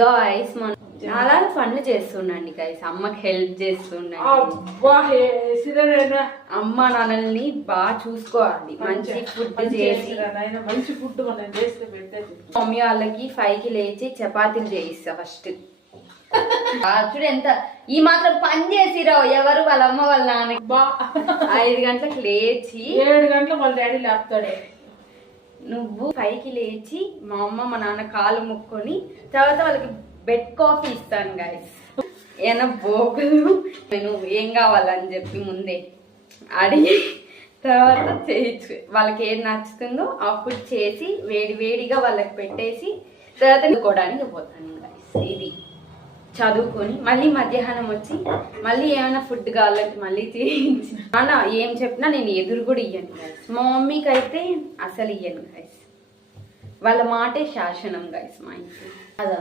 Guys అలా పనులు చేస్తుండండి guys, అమ్మకి హెల్ప్ చేస్తుండండి. అమ్మ నాన్నల్ని బాగా చూసుకోవాలి, మంచి ఫుడ్ చేసి. మంచి ఫుడ్ మనం చేస్తే పెట్టేది. మమ్మీ వాళ్ళకి 5కి లేచి చపాతీలు చేయిస్తా ఫస్ట్. చూడు ఎంత ఈ మాత్రం పని చేసిరావు ఎవరు, వాళ్ళ అమ్మ వాళ్ళ నాన్న. 5 గంటలకు లేచి 7 గంటలకు వాళ్ళ డాడీ లేపుతాడే. నువ్వు 5కి లేచి మా అమ్మ మా నాన్న కాలు ముక్కొని తర్వాత వాళ్ళకి బెడ్ కాఫీ ఇస్తాను గైస్. ఏమైనా బోగులు నువ్వు ఏం కావాలని చెప్పి ముందే అడిగి తర్వాత చేయించు. వాళ్ళకి ఏది నచ్చుతుందో ఆ ఫుడ్ చేసి వేడిగా వాళ్ళకి పెట్టేసి తర్వాత చదువుకోవడానికి పోతాను గైస్. ఇది చదువుకొని మళ్ళీ మధ్యాహ్నం వచ్చి మళ్ళీ ఏమైనా ఫుడ్ కావాలంటే మళ్ళీ చేయించి. నాన్న ఏం చెప్పినా నేను ఎదురు కూడా ఇయ్యను గైస్. మా మమ్మీకి అయితే అసలు ఇయ్యను గైస్, వాళ్ళ మాటే శాసనం గైస్ మా ఇంట్లో. అదా